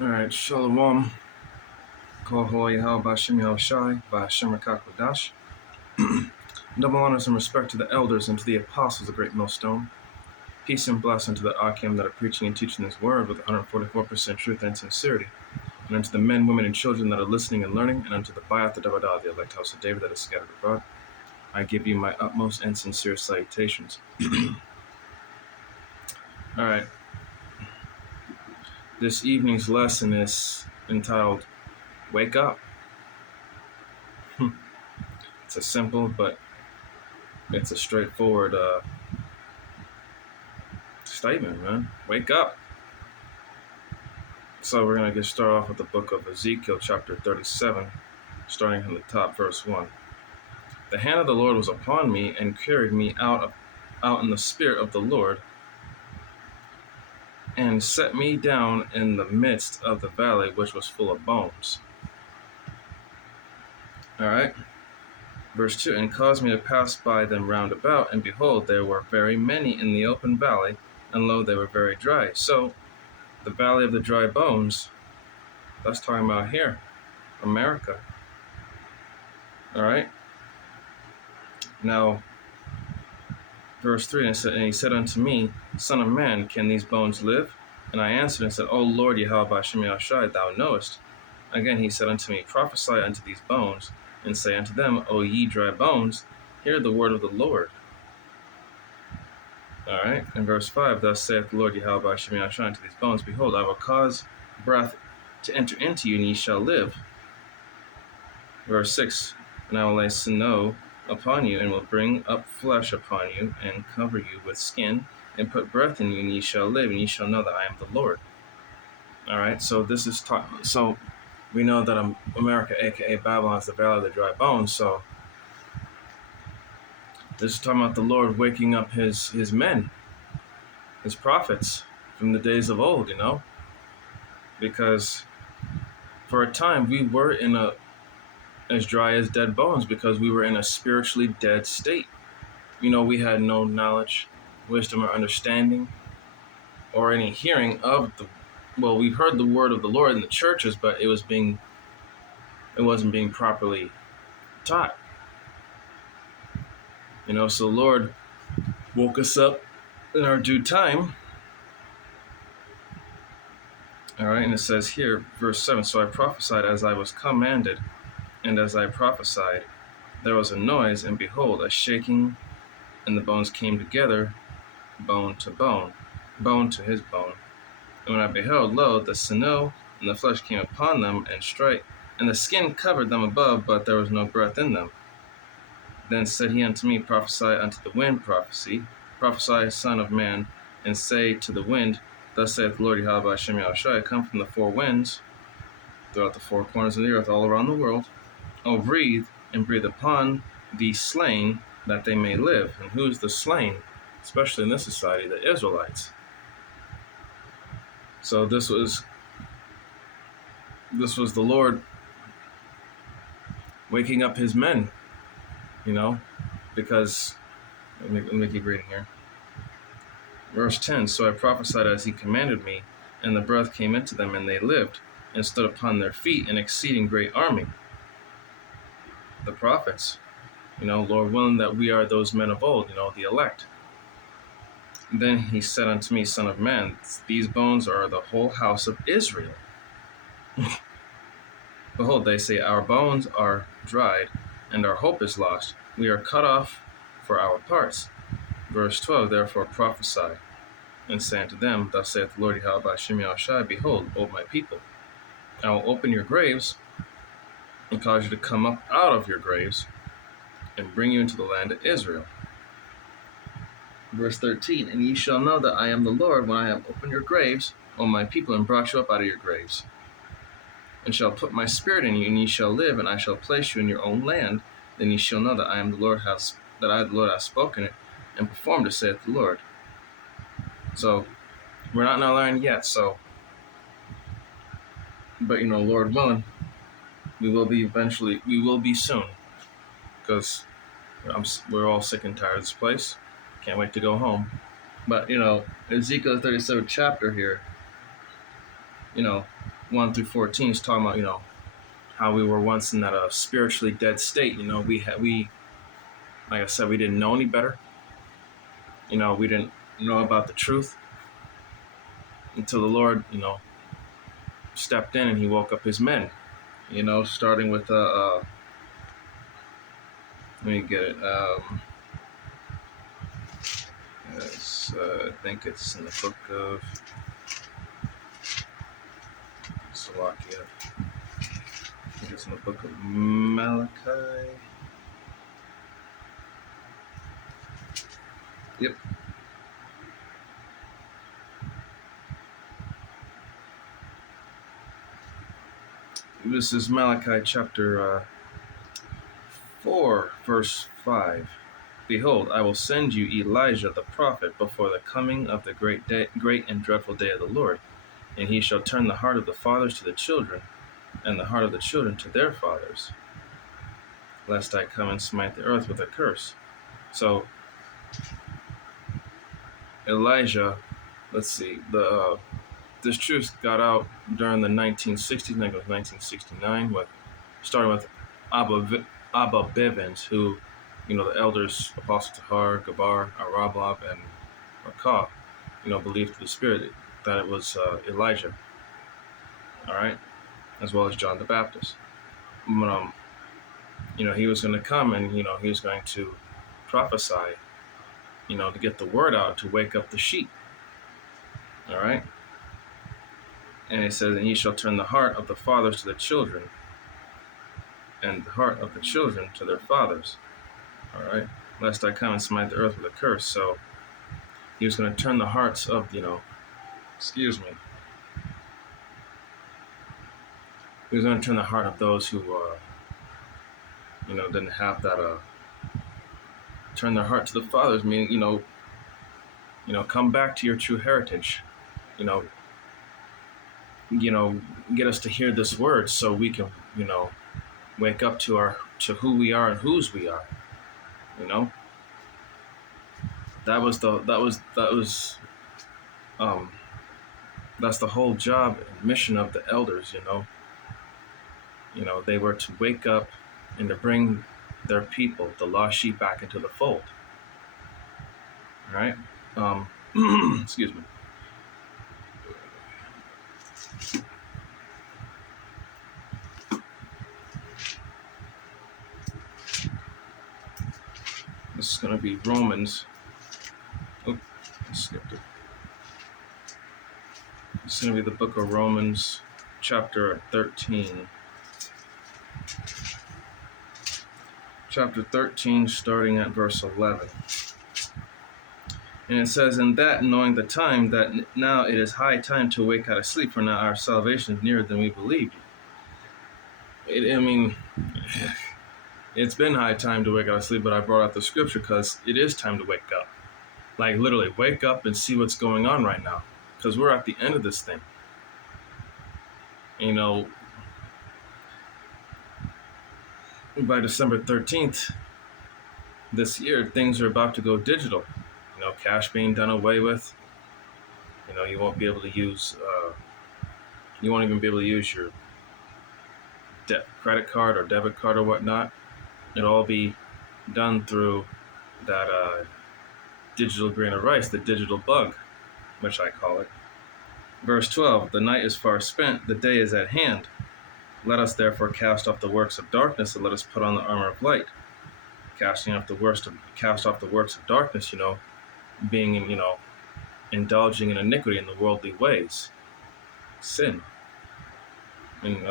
All right, Shalom. Kol Yahweh Ba'Shem Yahushai Ba'Shem Rakakwadash. Double honors and respect to the elders and to the apostles of the Great Millstone. Peace and blessing to the Akim that are preaching and teaching this word with 144% truth and sincerity. And unto the men, women, and children that are listening and learning, and unto the Bayat the Davadah, the elect house of David that is scattered abroad, I give you my utmost and sincere salutations. All right. This evening's lesson is entitled Wake Up. It's a simple, but it's a straightforward statement, man. Wake up. So we're going to start off with the book of Ezekiel, chapter 37, starting from the top, verse 1. The hand of the Lord was upon me and carried me out in the spirit of the Lord and set me down in the midst of the valley, which was full of bones. All right. Verse 2, and caused me to pass by them round about, and behold, there were very many in the open valley, and lo, they were very dry. So the valley of the dry bones, that's talking about here, America. All right. Now, verse 3, and he said unto me, Son of man, can these bones live? And I answered and said, O Lord Yahweh Ba'Shem Yahushai, thou knowest. Again he said unto me, Prophesy unto these bones, and say unto them, O ye dry bones, hear the word of the Lord. All right. In verse 5, thus saith the Lord Yahweh Ba'Shem Yahushai unto these bones, Behold, I will cause breath to enter into you, and ye shall live. Verse 6, and I will lay snow upon you, and will bring up flesh upon you, and cover you with skin, and put breath in you, and ye shall live, and ye shall know that I am the Lord. All right, so this is so we know that America, aka Babylon, is the valley of the dry bones. So this is talking about the Lord waking up his men, his prophets from the days of old, because for a time we were as dry as dead bones, because we were in a spiritually dead state. We had no knowledge, wisdom, or understanding, or any hearing of we heard the word of the Lord in the churches, but it wasn't being properly taught. So the Lord woke us up in our due time. All right, and it says here, verse 7, so I prophesied as I was commanded, and as I prophesied, there was a noise, and behold, a shaking, and the bones came together, bone to bone, bone to his bone. And when I beheld, lo, the sinew and the flesh came upon them, and the skin covered them above, but there was no breath in them. Then said he unto me, Prophesy unto the wind, prophesy, son of man, and say to the wind, Thus saith the Lord Yahweh Ba'Shem Yahushai, come from the four winds, throughout the four corners of the earth, all around the world. O breathe, and breathe upon the slain, that they may live. And who is the slain? Especially in this society, the Israelites. So this was the Lord waking up his men, because, let me keep reading here. Verse 10, so I prophesied as he commanded me, and the breath came into them, and they lived, and stood upon their feet, an exceeding great army. The prophets, Lord willing that we are those men of old, the elect. Then he said unto me, Son of man, these bones are the whole house of Israel. Behold, they say, our bones are dried, and our hope is lost. We are cut off for our parts. Verse 12, therefore prophesy, and say unto them, Thus saith the Lord Yahweh Ba'Shem Yahushai, Behold, O my people, I will open your graves, and cause you to come up out of your graves, and bring you into the land of Israel. Verse 13, and ye shall know that I am the Lord, when I have opened your graves, O my people, and brought you up out of your graves, and shall put my spirit in you, and ye shall live, and I shall place you in your own land. Then ye shall know that I am the Lord, that I the Lord have spoken it, and performed it, saith the Lord. So we're not in our land yet, but Lord willing, we will be soon, because we're all sick and tired of this place. Can't wait to go home. But Ezekiel 37 chapter here, 1 through 14 is talking about, how we were once in that spiritually dead state. We like I said, we didn't know any better. We didn't know about the truth until the Lord, stepped in and he woke up his men. Starting with let me get it. I think it's in the book of Slovakia. I think it's in the book of Malachi. Yep. This is Malachi chapter 4, verse 5. Behold, I will send you Elijah the prophet before the coming of the great and dreadful day of the Lord. And he shall turn the heart of the fathers to the children, and the heart of the children to their fathers, lest I come and smite the earth with a curse. So Elijah, let's see, this truth got out during the 1960s. I think it was 1969, starting with Abba Bivens, who, the elders, Apostle Tahar, Gabar, Arablab, and Rakah, believed through the Spirit that it was Elijah, all right, as well as John the Baptist. But, he was going to come and, he was going to prophesy, to get the word out, to wake up the sheep, all right? And it says, and he shall turn the heart of the fathers to the children, and the heart of the children to their fathers, all right? Lest I come and smite the earth with a curse. So he was going to turn the hearts of, he was going to turn the heart of those who, didn't have that, turn their heart to the fathers, meaning, come back to your true heritage, get us to hear this word so we can, wake up to who we are and whose we are. That's the whole job and mission of the elders. They were to wake up and to bring their people, the lost sheep, back into the fold. All right. Excuse me. This is going to be Romans. Oh, I skipped it. It's going to be the book of Romans, chapter 13. Chapter 13, starting at verse 11. And it says, "In that, knowing the time, that now it is high time to wake out of sleep, for now our salvation is nearer than we believed." It's been high time to wake out of sleep, but I brought out the scripture because it is time to wake up. Like, literally, wake up and see what's going on right now, because we're at the end of this thing. By December 13th this year, things are about to go digital. Cash being done away with. You won't be able to use, you won't even be able to use your credit card or debit card or whatnot. It'll all be done through that digital grain of rice, the digital bug, which I call it. Verse 12, "The night is far spent, the day is at hand. Let us therefore cast off the works of darkness, and let us put on the armor of light." Cast off the works of darkness, being in, indulging in iniquity in the worldly ways, sin. And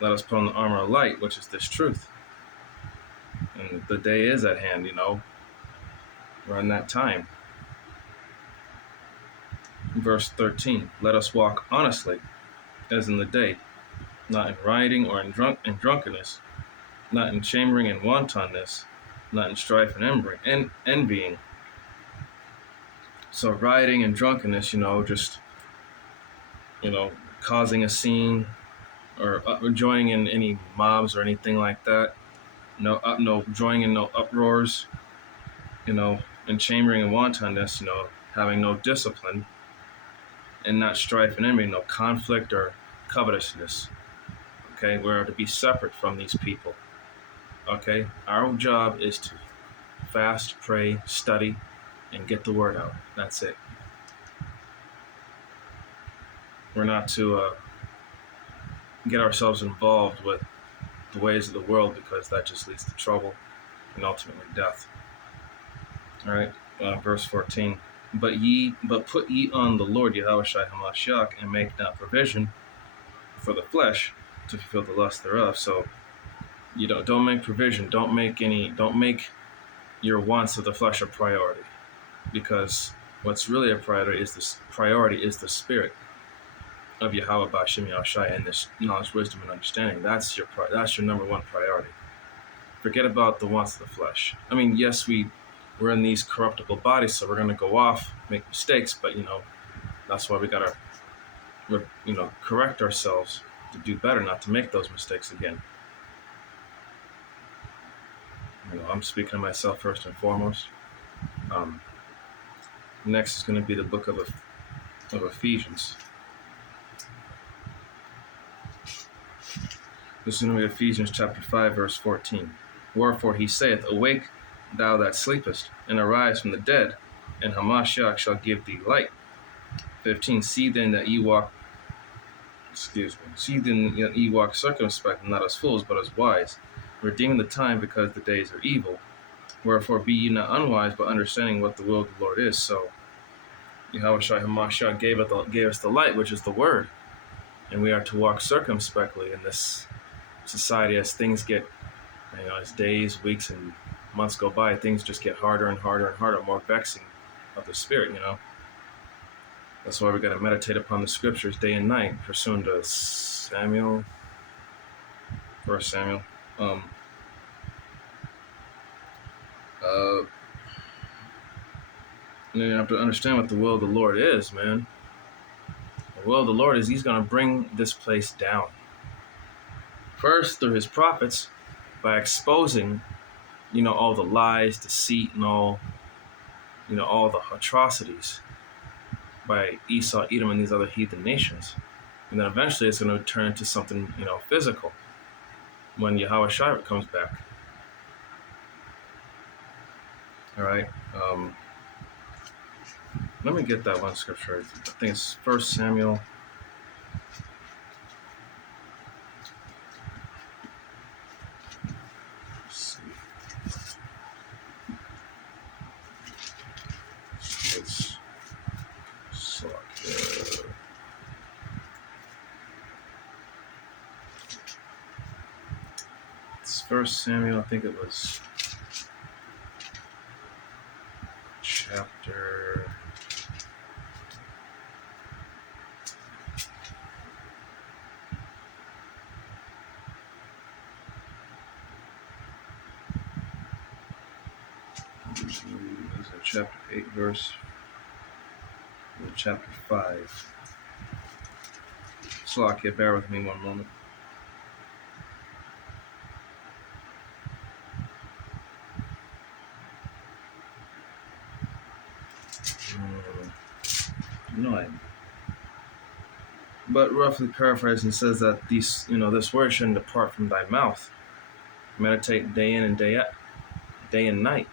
let us put on the armor of light, which is this truth. And the day is at hand, we're in that time. Verse 13, "Let us walk honestly, as in the day, not in rioting or in drunkenness, not in chambering and wantonness, not in strife and envying." So rioting and drunkenness, just, causing a scene or joining in any mobs or anything like that. No joining in no uproars, and chambering and wantonness, having no discipline, and not strife and envy, no conflict or covetousness. Okay, we're to be separate from these people. Okay, our job is to fast, pray, study, and get the word out. That's it. We're not to get ourselves involved with the ways of the world, because that just leads to trouble and ultimately death. All right, verse 14. But put ye on the Lord Yahushua Hamashiach, and make not provision for the flesh to fulfill the lust thereof. So you don't make provision. Don't make your wants of the flesh a priority, because what's really a priority is the spirit of Yahweh Bashim Yahushua, and this knowledge, wisdom, and understanding. That's your number one priority. Forget about the wants of the flesh. I mean, yes, we're in these corruptible bodies, so we're going to go off, make mistakes, but that's why we got to correct ourselves to do better, not to make those mistakes again. I'm speaking of myself first and foremost. Next is going to be the book of Ephesians. This is going to be Ephesians Chapter 5, verse 14. Wherefore he saith, Awake, thou that sleepest, and arise from the dead, and Hamashiach shall give thee light. 15. See then that ye walk circumspect, and not as fools, but as wise, redeeming the time, because the days are evil. Wherefore be ye not unwise, but understanding what the will of the Lord is. So Yahushua Hamashiach gave us the light, which is the word, and we are to walk circumspectly in this society. As things get, as days, weeks, and months go by, things just get harder and harder and harder, more vexing of the spirit. That's why we got to meditate upon the scriptures day and night, pursuant to First Samuel. And then you have to understand what the will of the Lord is, man. The will of the Lord is He's going to bring this place down. First, through His prophets, by exposing, all the lies, deceit, and all the atrocities by Esau, Edom, and these other heathen nations. And then eventually it's going to turn into something, physical when Yahushua comes back. All right. Let me get that one scripture. I think it's 1 Samuel. Let's see. It's 1 Samuel. I think it was chapter. Chapter 8, verse chapter 5. Slakia, bear with me one moment. But roughly paraphrasing, says that this word shouldn't depart from thy mouth. Meditate day in and day out, day and night.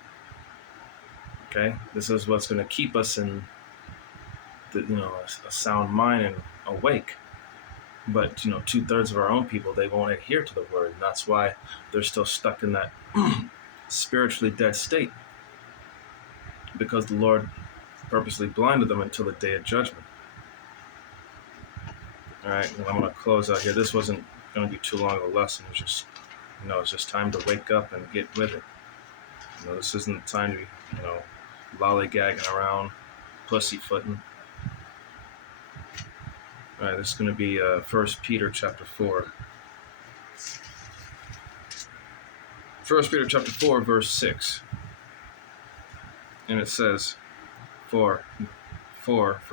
Okay, this is what's going to keep us in a sound mind and awake. But 2/3 of our own people, they won't adhere to the word, and that's why they're still stuck in that spiritually dead state, because the Lord purposely blinded them until the day of judgment. All right, well, I'm going to close out here. This wasn't going to be too long of a lesson. It was just, it's just time to wake up and get with it. This isn't the time to be, lollygagging around, pussyfooting. All right, this is going to be 1 Peter chapter 4. 1 Peter chapter 4, verse 6. And it says, For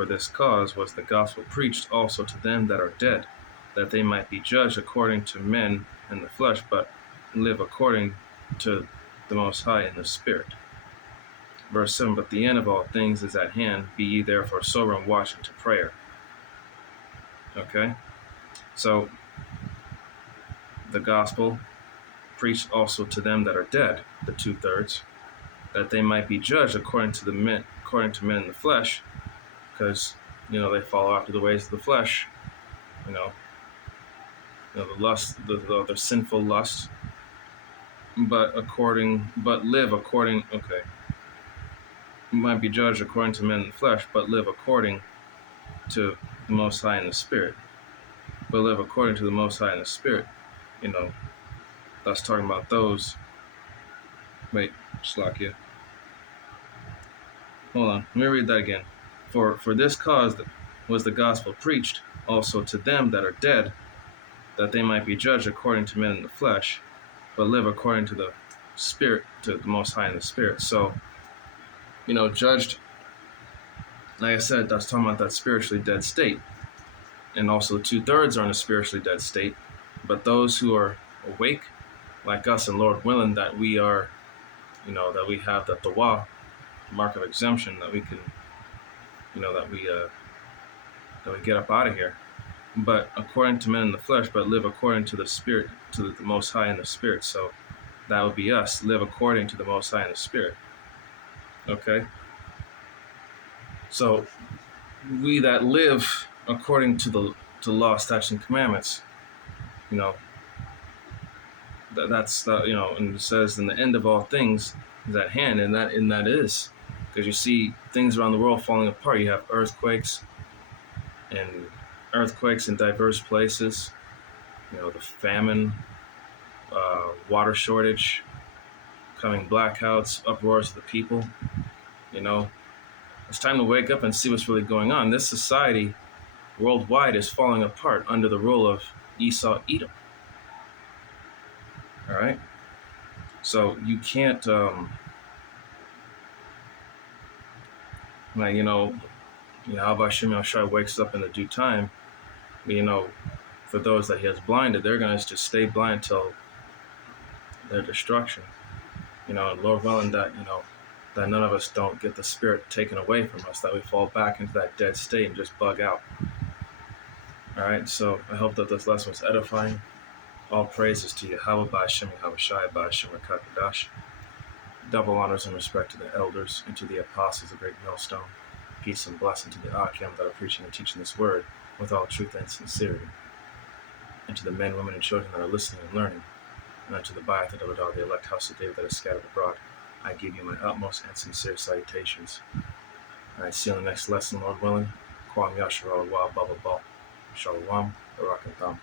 this cause was the gospel preached also to them that are dead, that they might be judged according to men in the flesh, but live according to the Most High in the Spirit. Verse 7, But the end of all things is at hand. Be ye therefore sober and watch unto prayer. Okay? So the gospel preached also to them that are dead, the 2/3, that they might be judged according to men in the flesh, because they follow after the ways of the flesh, you know, the lust, the sinful lust, but live according. Okay, might be judged according to men in the flesh, but live according to the Most High in the Spirit. But live according to the Most High in the Spirit. That's talking about those. Wait, Slakia. Hold on. Let me read that again. For this cause was the gospel preached also to them that are dead, that they might be judged according to men in the flesh, but live according to the Spirit, to the Most High in the Spirit. So, judged, like I said, that's talking about that spiritually dead state. And also the 2/3 are in a spiritually dead state. But those who are awake, like us, and Lord willing, that we are, that we have the Tawah, mark of exemption, that we can, that we get up out of here. But according to men in the flesh, but live according to the Spirit, to the Most High in the Spirit. So that would be us, live according to the Most High in the Spirit. Okay? So we that live according to the law, statutes, and commandments, that's and it says, in the end of all things is at hand, and that is, because you see things around the world falling apart. You have earthquakes in diverse places, the famine, water shortage, coming blackouts, uproars of the people. It's time to wake up and see what's really going on. This society worldwide is falling apart under the rule of Esau, Edom. All right? So you can't, Abba Shem Yahshua wakes up in the due time. For those that he has blinded, they're going to just stay blind till their destruction. Lord willing, that that none of us don't get the Spirit taken away from us, that we fall back into that dead state and just bug out. All right, so I hope that this lesson was edifying. All praises to Yahweh, Ba'ashem Yahushai, Ba'ashem Rakakadash. Double honors and respect to the elders and to the apostles of Great Millstone. Peace and blessing to the Akim that are preaching and teaching this word with all truth and sincerity. And to the men, women, and children that are listening and learning. And unto the Ba'ath of the elect house of David that is scattered abroad, I give you my utmost and sincere salutations. All right, see you on the next lesson, Lord willing. Kwam Yashara Wa Baba Ba. Shalom. Barak and Thumb.